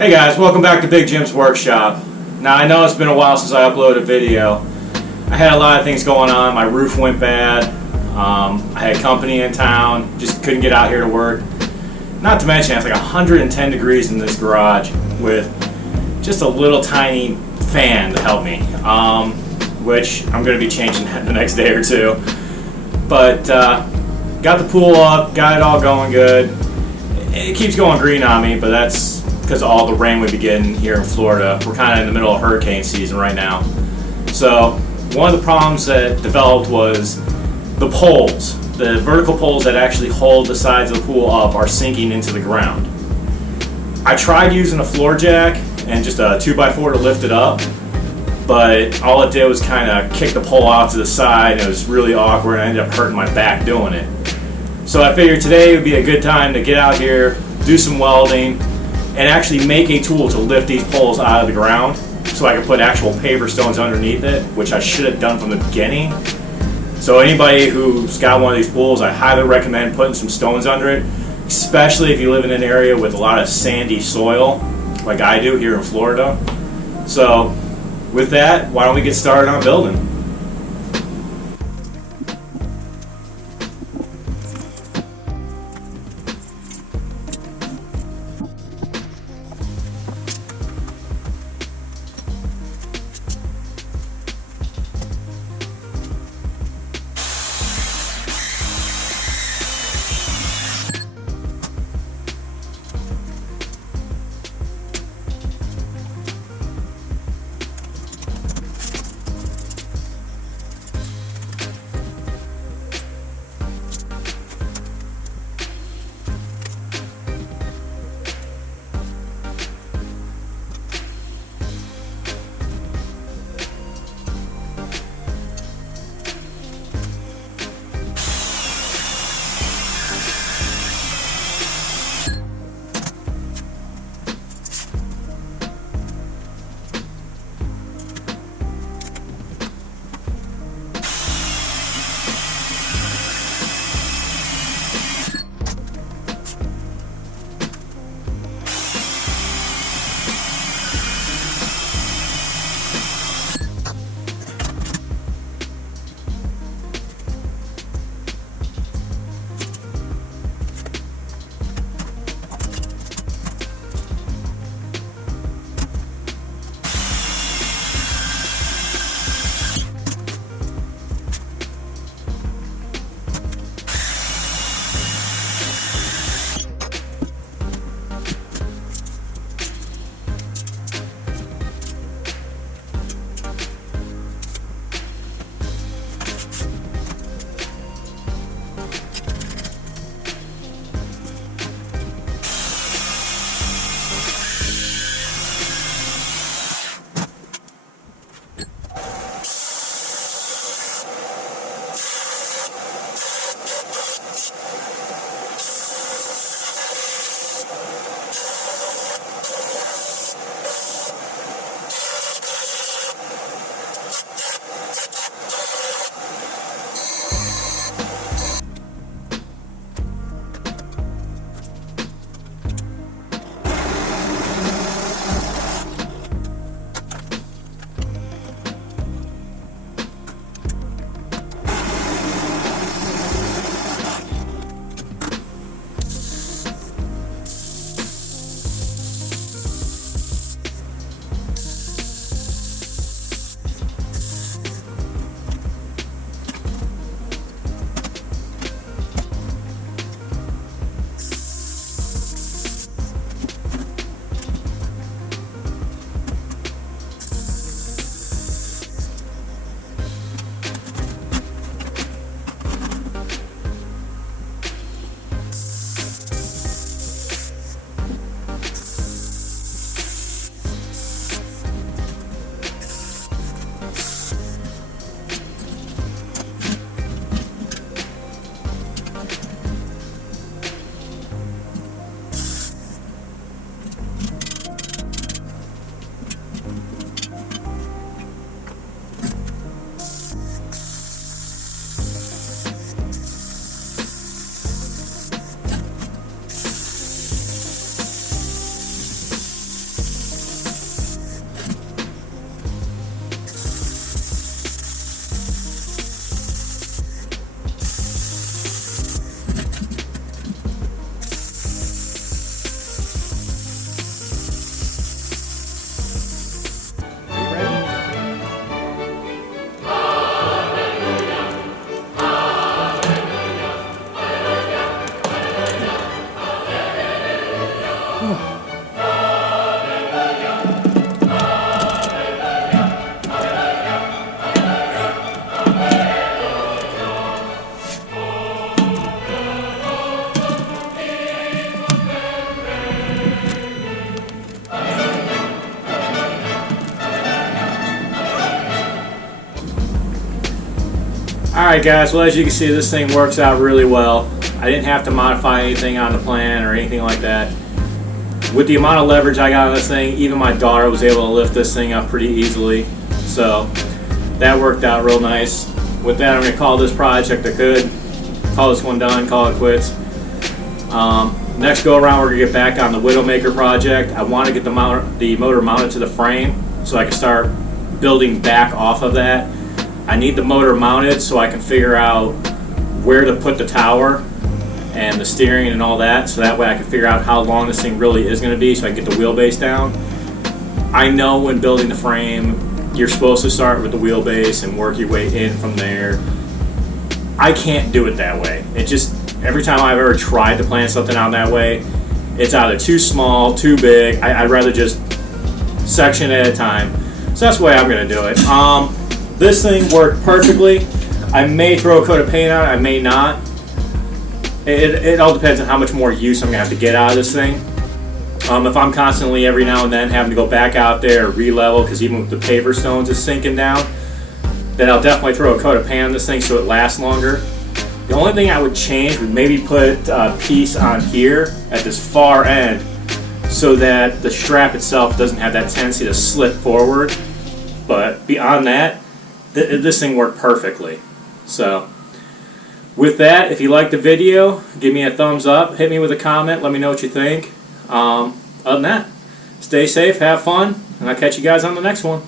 Hey guys, welcome back to Big Jim's Workshop. Now I know it's been a while since I uploaded a video. I had a lot of things going on. My roof went bad. I had company in town. Just couldn't get out here to work. Not to mention it's like 110 degrees in this garage with just a little tiny fan to help me, which I'm going to be changing the next day or two. But got the pool up, got it all going good. It keeps going green on me, but that's because of all the rain we've been getting here in Florida. We're kind of in the middle of hurricane season right now. So one of the problems that developed was the poles. The vertical poles that actually hold the sides of the pool up are sinking into the ground. I tried using a floor jack and just a 2x4 to lift it up, but all it did was kind of kick the pole out to the side, and it was really awkward, and I ended up hurting my back doing it. So I figured today would be a good time to get out here, do some welding, and actually make a tool to lift these poles out of the ground so I could put actual paver stones underneath it, which I should have done from the beginning. So anybody who's got one of these pools, I highly recommend putting some stones under it, especially if you live in an area with a lot of sandy soil like I do here in Florida. So with that, why don't we get started on building? Alright guys, well as you can see this thing works out really well. I didn't have to modify anything on the plan or anything like that. With the amount of leverage I got on this thing, even my daughter was able to lift this thing up pretty easily. So that worked out real nice. With that, I'm going to call this project a good. Call this one done, call it quits. Next go around, we're going to get back on the Widowmaker project. I want to get the motor mounted to the frame so I can start building back off of that. I need the motor mounted so I can figure out where to put the tower and the steering and all that, so that way I can figure out how long this thing really is going to be so I can get the wheelbase down. I know when building the frame, you're supposed to start with the wheelbase and work your way in from there. I can't do it that way. It just, every time I've ever tried to plan something out that way, it's either too small, too big. I'd rather just section at a time. So that's the way I'm going to do it. This thing worked perfectly. I may throw a coat of paint on it, I may not. It all depends on how much more use I'm going to have to get out of this thing. If I'm constantly every now and then having to go back out there or re-level, because even with the paver stones is sinking down, then I'll definitely throw a coat of paint on this thing so it lasts longer. The only thing I would change would maybe put a piece on here at this far end so that the strap itself doesn't have that tendency to slip forward. But beyond that, this thing worked perfectly. So with that, if you liked the video, give me a thumbs up, hit me with a comment, let me know what you think. Other than that, stay safe, have fun, and I'll catch you guys on the next one.